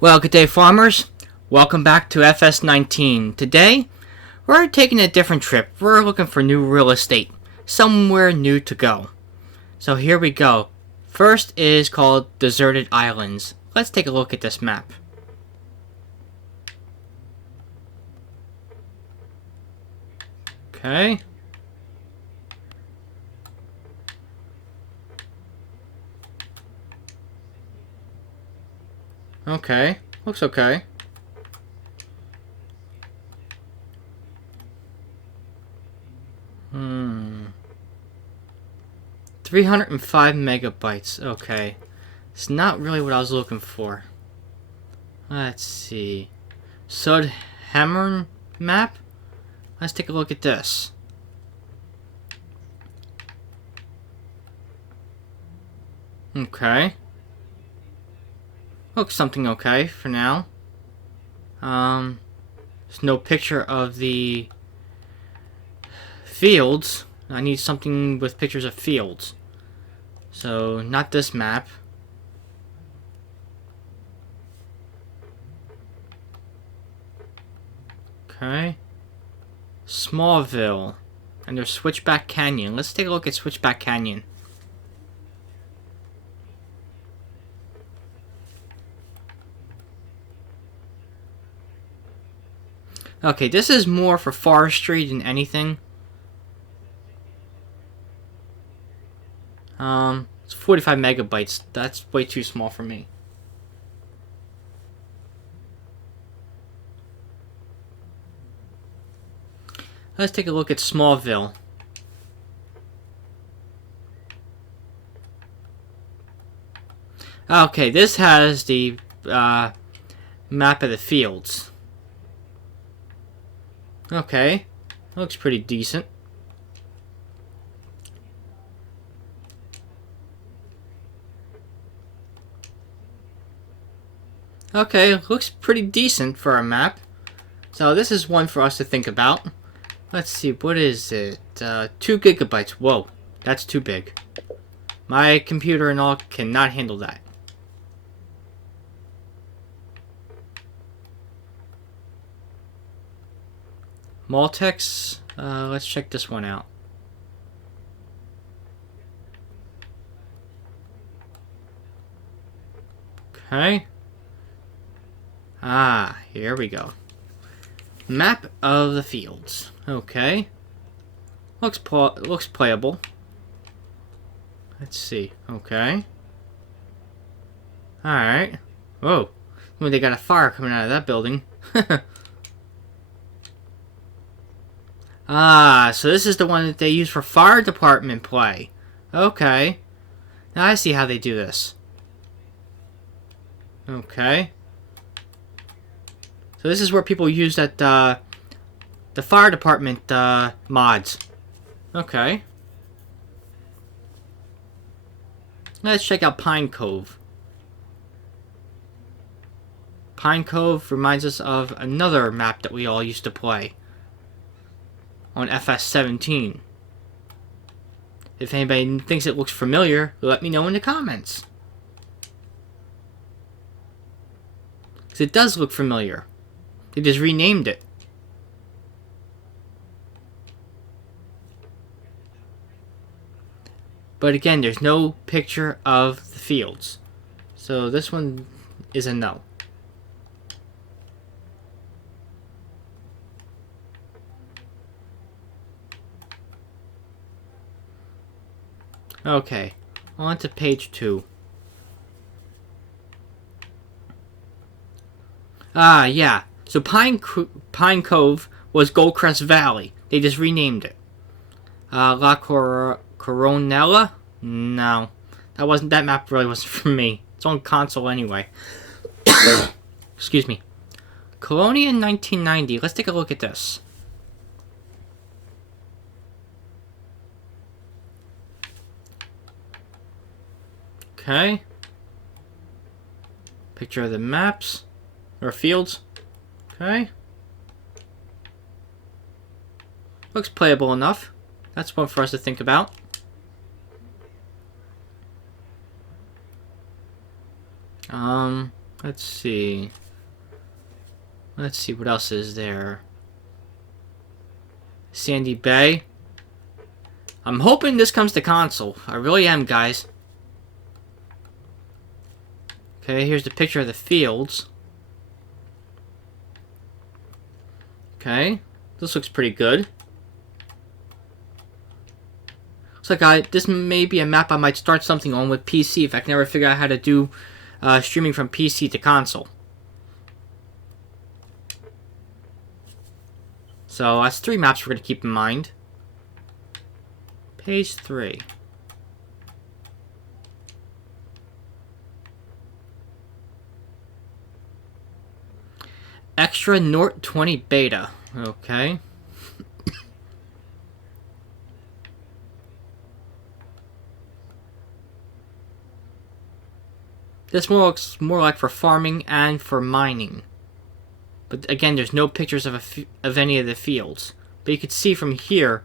Well, good day, farmers. Welcome back to FS19. Today, we're taking a different trip. We're looking for new real estate, somewhere new to go. So here we go. First is called Deserted Islands. Let's take a look at this map. Okay. Okay, looks okay. Hmm. 305 megabytes. Okay. It's not really what I was looking for. Let's see. Sudhammer map? Let's take a look at this. Okay. Looks something okay for now. There's no picture of the fields. I need something with pictures of fields. So, not this map. Okay. Smallville. And there's Switchback Canyon. Let's take a look at Switchback Canyon. Okay, this is more for forestry than anything. It's 45 megabytes. That's way too small for me. Let's take a look at Smallville. Okay, this has the map of the fields. Okay, looks pretty decent. Okay, looks pretty decent for a map. So this is one for us to think about. Let's see, what is it? 2 gigabytes. Whoa, that's too big. My computer and all cannot handle that. Maltex, let's check this one out. Okay. Ah, here we go. Map of the fields. Okay. Looks playable. Let's see. Okay. Alright. Whoa. Well, they got a fire coming out of that building. Ah, so this is the one that they use for fire department play. Okay. Now I see how they do this. Okay. So this is where people use that, the fire department, mods. Okay. Let's check out Pine Cove. Pine Cove reminds us of another map that we all used to play on FS17. If anybody thinks it looks familiar, let me know in the comments. Because it does look familiar. They just renamed it. But again, there's no picture of the fields. So this one is a no. Okay, on to page 2. Ah, yeah. So Pine Cove was Goldcrest Valley. They just renamed it. La Coronella? No. That map really wasn't for me. It's on console anyway. Excuse me. Colonia in 1990. Let's take a look at this. Okay. Picture of the maps. Or fields. Okay. Looks playable enough. That's one for us to think about. Let's see. Let's see what else is there. Sandy Bay. I'm hoping this comes to console. I really am, guys. Okay, here's the picture of the fields. Okay, this looks pretty good. Looks like this may be a map I might start something on with PC if I can ever figure out how to do streaming from PC to console. So that's 3 maps we're going to keep in mind. Page 3. Extra Nort 20 Beta. Okay. This one looks more like for farming and for mining. But again, there's no pictures of any of the fields. But you can see from here,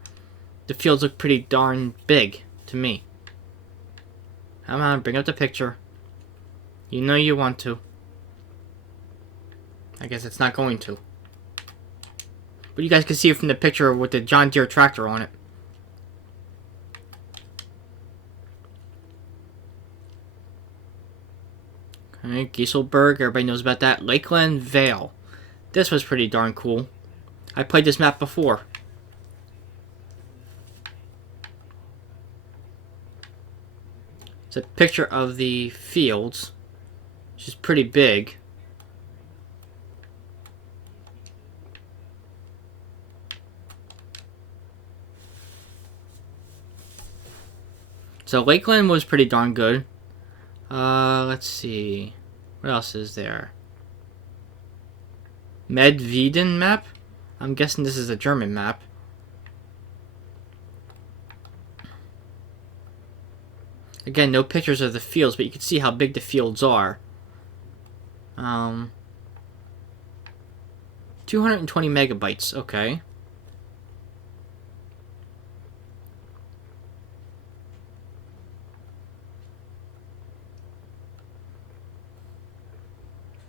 the fields look pretty darn big to me. Come on, bring up the picture. You know you want to. I guess it's not going to. But you guys can see it from the picture with the John Deere tractor on it. Okay, Gieselberg, everybody knows about that. Lakeland Vale. This was pretty darn cool. I played this map before. It's a picture of the fields, which is pretty big. So Lakeland was pretty darn good. Let's see. What else is there? Medveden map? I'm guessing this is a German map. Again, no pictures of the fields, but you can see how big the fields are. 220 megabytes, okay.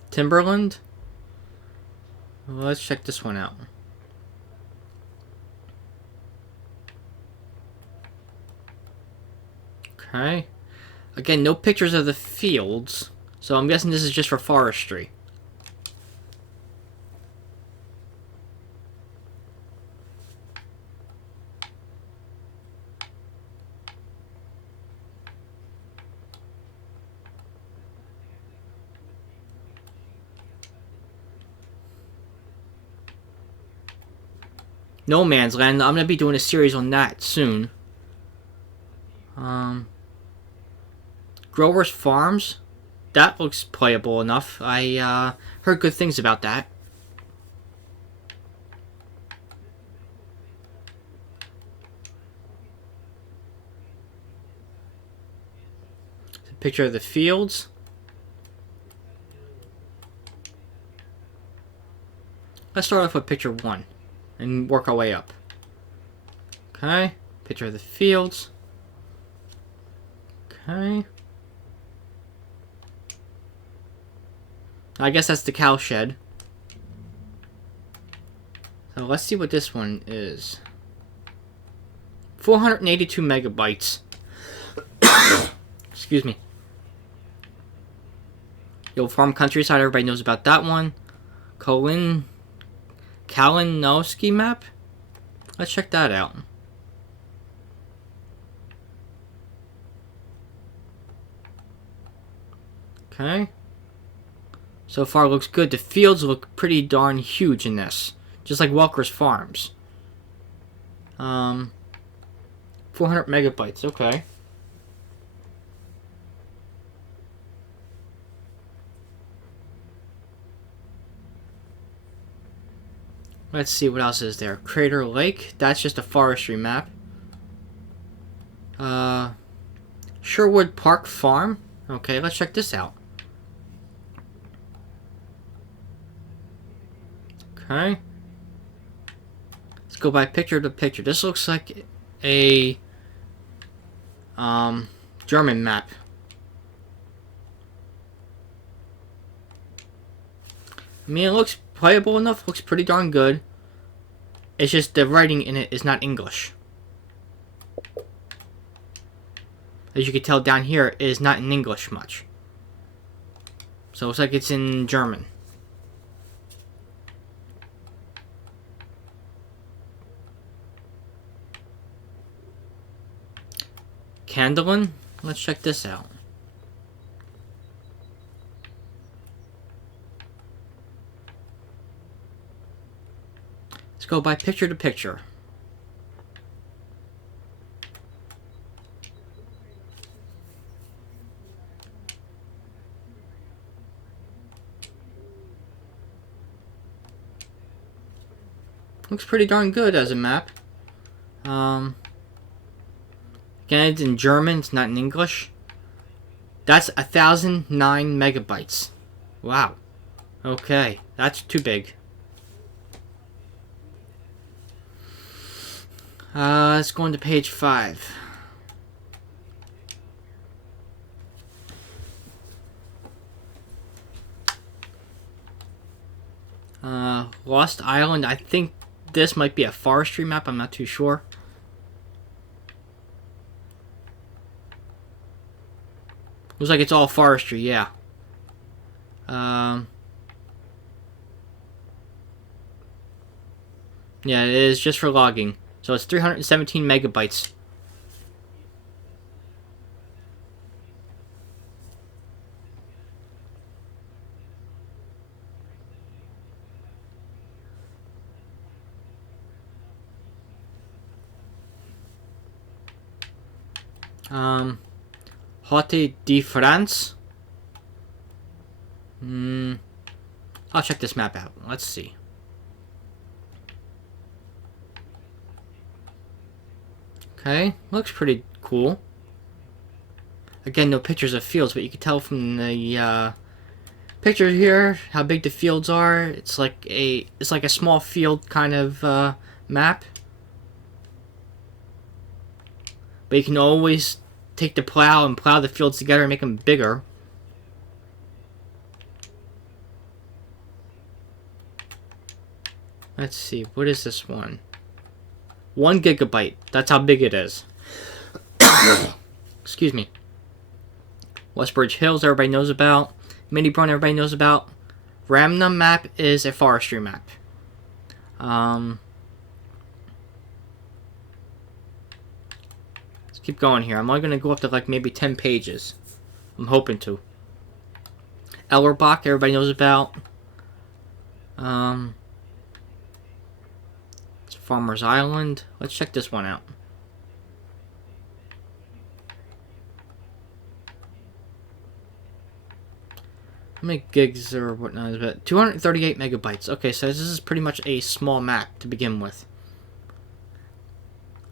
Timberland? Well, let's check this one out. Okay. Again, no pictures of the fields, so I'm guessing this is just for forestry. No Man's Land. I'm going to be doing a series on that soon. Growers Farms. That looks playable enough. I heard good things about that. It's a picture of the fields. Let's start off with picture 1 and work our way up. Okay, picture of the fields. Okay. I guess that's the cow shed. So let's see what this one is. 482 megabytes. Excuse me. Yo, Farm Countryside, everybody knows about that one. Kalinowski map? Let's check that out. Okay. So far looks good. The fields look pretty darn huge in this. Just like Welker's Farms. 400 megabytes, okay. Let's see what else is there. Crater Lake, that's just a forestry map. Sherwood Park Farm. Okay, let's check this out. Okay. Let's go by picture to picture. This looks like a German map. I mean, it looks playable enough. Looks pretty darn good. It's just the writing in it is not English. As you can tell down here, it is not in English much. So it looks like it's in German. Candlin? Let's check this out. Let's go by picture to picture. Looks pretty darn good as a map. Again, it's in German, it's not in English. That's 1,009 megabytes. Wow. Okay, that's too big. Let's go on to page 5. Lost Island. I think this might be a forestry map. I'm not too sure. Looks like it's all forestry, yeah. Yeah, it is just for logging. So it's 317 megabytes. Haute de France. I'll check this map out. Let's see. Okay, looks pretty cool. Again, no pictures of fields, but you can tell from the picture here how big the fields are. It's like a small field kind of map. But you can always take the plow and plow the fields together and make them bigger. Let's see, what is this one? 1 gigabyte. That's how big it is. Excuse me. Westbridge Hills, everybody knows about. Minniebrun, everybody knows about. Ramna map is a forestry map. Let's keep going here. I'm only going to go up to like maybe 10 pages. I'm hoping to. Ellerbach, everybody knows about. It's Farmer's Island. Let's check this one out. How many gigs or whatnot is it? 238 megabytes. Okay, so this is pretty much a small map to begin with.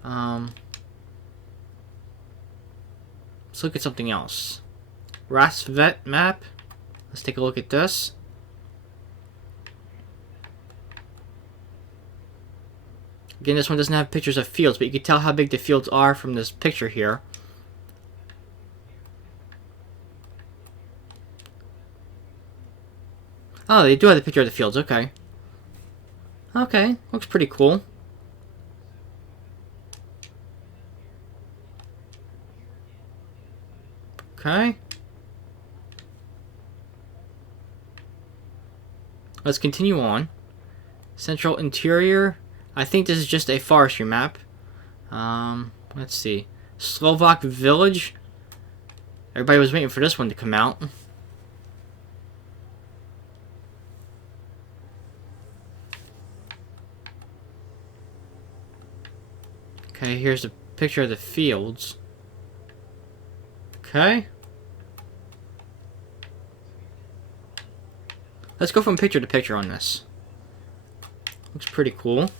Let's look at something else. Rasvet map. Let's take a look at this. Again, this one doesn't have pictures of fields, but you can tell how big the fields are from this picture here. Oh, they do have the picture of the fields. Okay. Okay, looks pretty cool. Okay. Let's continue on. Central Interior. I think this is just a forestry map. Let's see. Slovak Village. Everybody was waiting for this one to come out. Okay, here's a picture of the fields. Okay. Let's go from picture to picture on this. Looks pretty cool.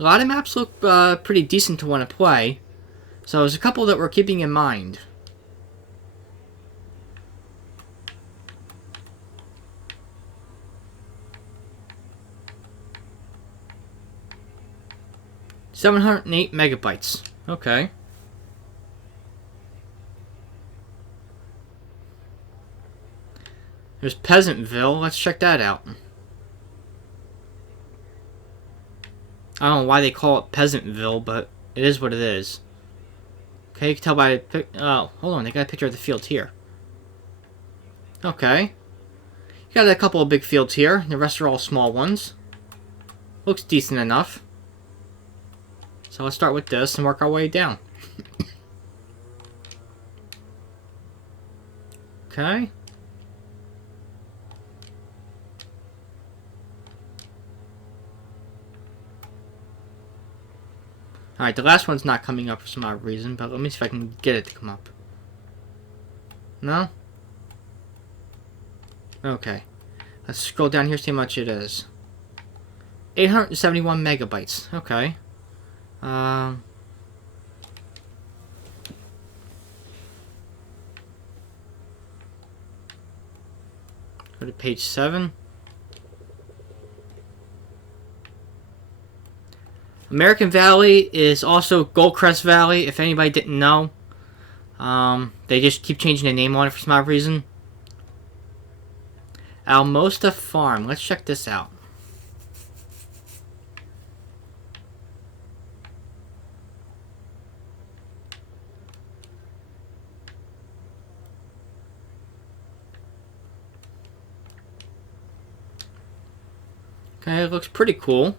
A lot of maps look pretty decent to want to play. So there's a couple that we're keeping in mind. $708 megabytes. Okay. There's Peasantville. Let's check that out. I don't know why they call it Peasantville, but it is what it is. Okay, you can tell by... Oh, hold on. They got a picture of the fields here. Okay. You got a couple of big fields here. The rest are all small ones. Looks decent enough. So let's start with this and work our way down. Okay. Alright, the last one's not coming up for some odd reason, but let me see if I can get it to come up. No? Okay. Let's scroll down here, see how much it is. 871 megabytes. Okay. Go to page 7. American Valley is also Goldcrest Valley, if anybody didn't know. They just keep changing the name on it for some odd reason. Almosta Farm. Let's check this out. Okay, it looks pretty cool.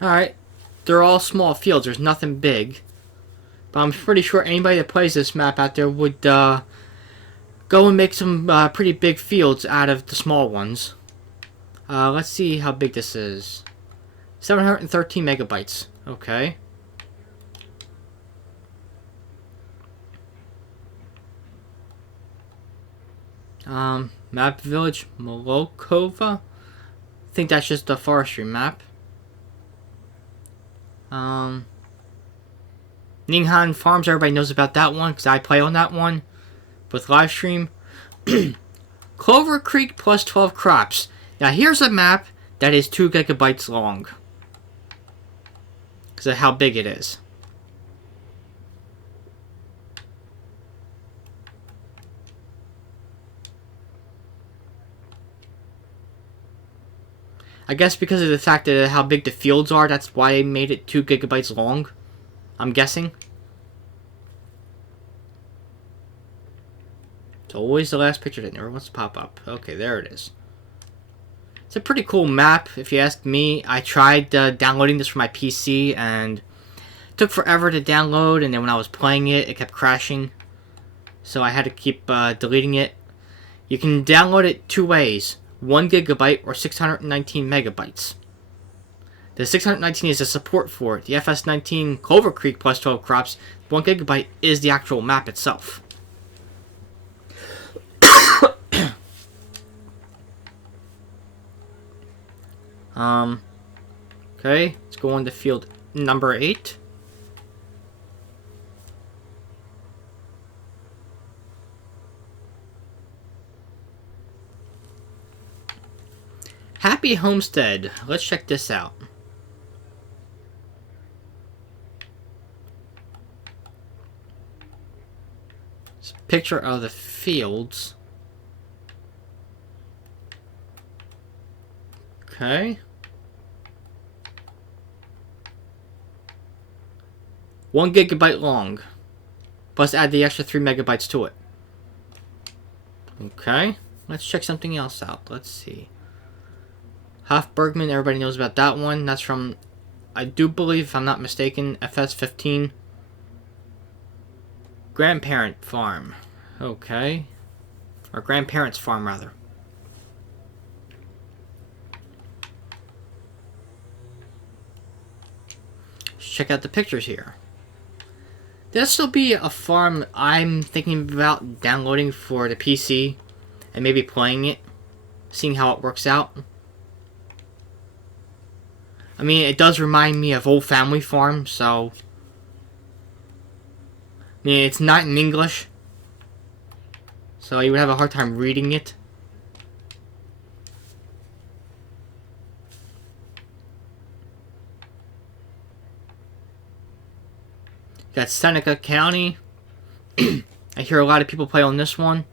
Alright, they're all small fields, there's nothing big. But I'm pretty sure anybody that plays this map out there would go and make some pretty big fields out of the small ones. Let's see how big this is. 713 megabytes. Okay. Map Village Molokova. I think that's just a forestry map. Ninghan Farms, everybody knows about that one because I play on that one with live stream. Clover Creek plus 12 crops. Now here's a map that is 2 gigabytes long because of how big it is. I guess because of the fact that how big the fields are, that's why they made it 2 gigabytes long. I'm guessing. It's always the last picture that never wants to pop up. Okay, there it is. It's a pretty cool map, if you ask me. I tried downloading this for my PC, and it took forever to download, and then when I was playing it, it kept crashing. So I had to keep deleting it. You can download it 2 ways. 1 gigabyte or 619 megabytes. The 619 is the support for it. The FS19 Clover Creek plus 12 crops, 1 gigabyte is the actual map itself. Okay, let's go on to field number 8. Happy Homestead. Let's check this out. It's a picture of the fields. Okay. 1 gigabyte long. Plus add the extra 3 megabytes to it. Okay. Let's check something else out. Let's see. Hofbergman, everybody knows about that one. That's from, I do believe, if I'm not mistaken, FS15. Grandparent Farm. Okay. Or Grandparents Farm, rather. Let's check out the pictures here. This will be a farm I'm thinking about downloading for the PC and maybe playing it, seeing how it works out. I mean, it does remind me of Old Family Farm, so... I mean, it's not in English, so you would have a hard time reading it. Got Seneca County. I hear a lot of people play on this one.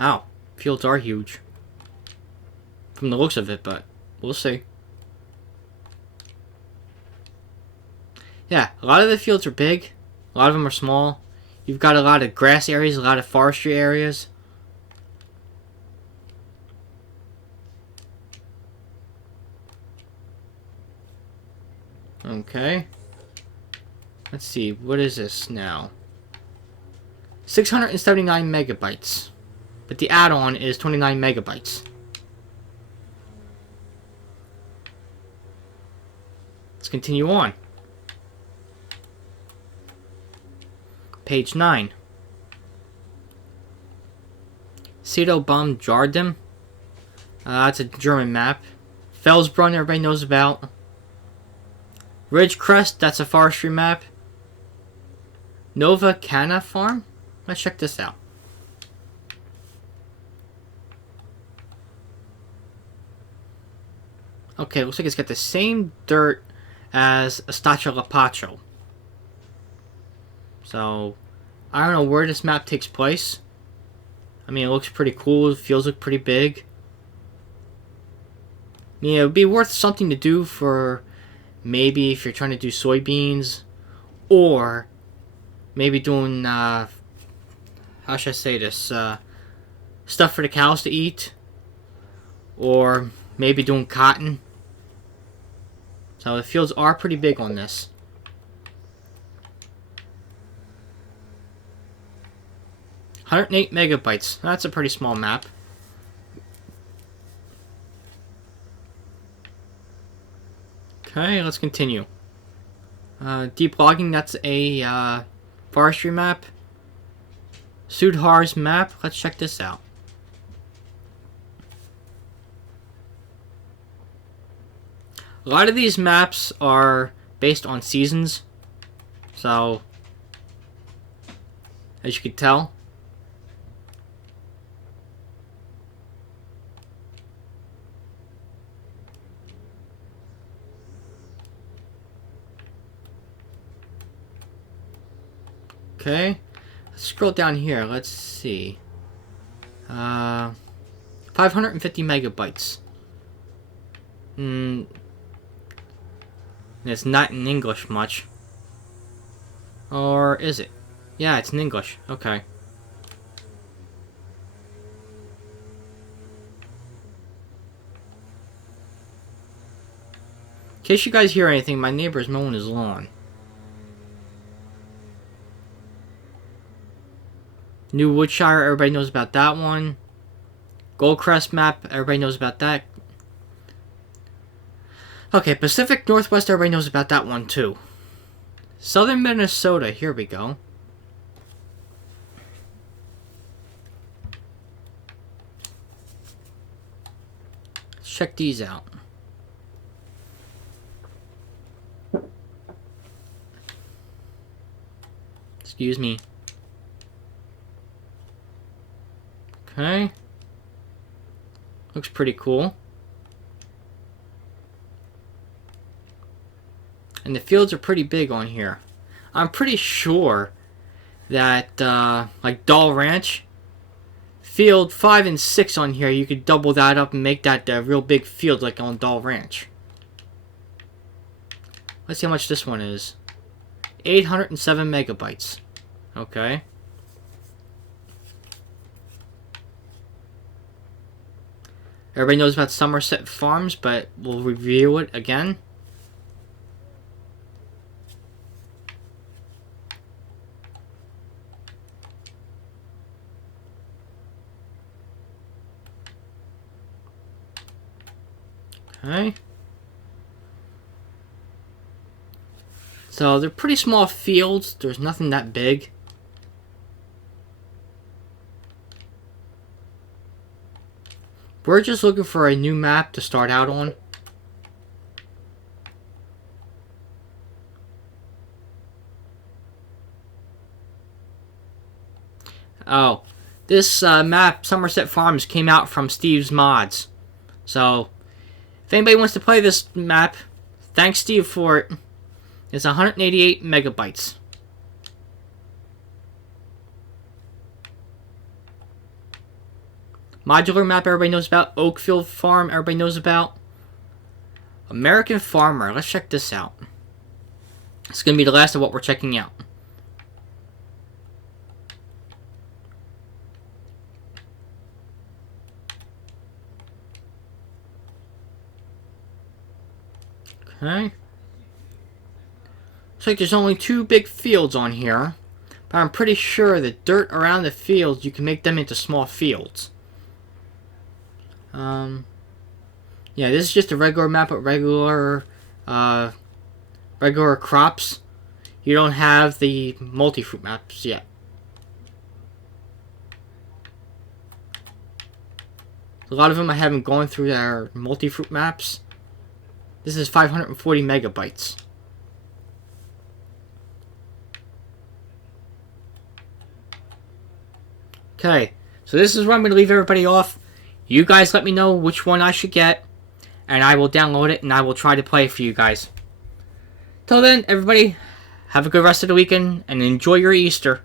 Ow, fields are huge. From the looks of it, but we'll see. Yeah, a lot of the fields are big. A lot of them are small. You've got a lot of grass areas, a lot of forestry areas. Okay. Let's see, what is this now? 679 megabytes. But the add-on is 29 megabytes. Let's continue on. Page 9. Siedlbaum Jardim. That's a German map. Felsbrunn, everybody knows about. Ridgecrest, that's a forestry map. Nova Cana Farm? Let's check this out. Okay, looks like it's got the same dirt as Estacolapacho. So, I don't know where this map takes place. I mean, it looks pretty cool. The fields look pretty big. I mean, it would be worth something to do for maybe if you're trying to do soybeans. Or maybe doing, how should I say this? Stuff for the cows to eat. Or maybe doing cotton. So the fields are pretty big on this. $108 megabytes. That's a pretty small map. Okay, let's continue. Deep logging, that's a forestry map. Sudhar's map, let's check this out. A lot of these maps are based on seasons. So, as you can tell. Okay, let's scroll down here. Let's see. 550 megabytes. It's not in English much. Or is it? Yeah, it's in English. Okay. In case you guys hear anything, my neighbor is mowing his lawn. New Woodshire, everybody knows about that one. Goldcrest map, everybody knows about that. Okay, Pacific Northwest, everybody knows about that one too. Southern Minnesota, here we go. Let's check these out. Excuse me. Okay. Looks pretty cool. And the fields are pretty big on here. I'm pretty sure that, like Doll Ranch, field 5 and 6 on here, you could double that up and make that a real big field like on Doll Ranch. Let's see how much this one is. 807 megabytes. Okay. Everybody knows about Somerset Farms, but we'll review it again. Okay. So they're pretty small fields. There's nothing that big. We're just looking for a new map to start out on. Oh, this map, Somerset Farms, came out from Steve's Mods. So, if anybody wants to play this map, Thanks, Steve, for it. It's 188 megabytes. Modular map, everybody knows about. Oakfield Farm, everybody knows about. American Farmer, let's check this out. It's going to be the last of what we're checking out. Okay. Looks like there's only 2 big fields on here. But I'm pretty sure the dirt around the fields, you can make them into small fields. Yeah, this is just a regular map with regular crops. You don't have the multi-fruit maps yet. A lot of them I haven't gone through their multi-fruit maps. This is 540 megabytes. Okay, so this is where I'm going to leave everybody off. You guys let me know which one I should get, and I will download it, and I will try to play it for you guys. Till then, everybody, have a good rest of the weekend, and enjoy your Easter.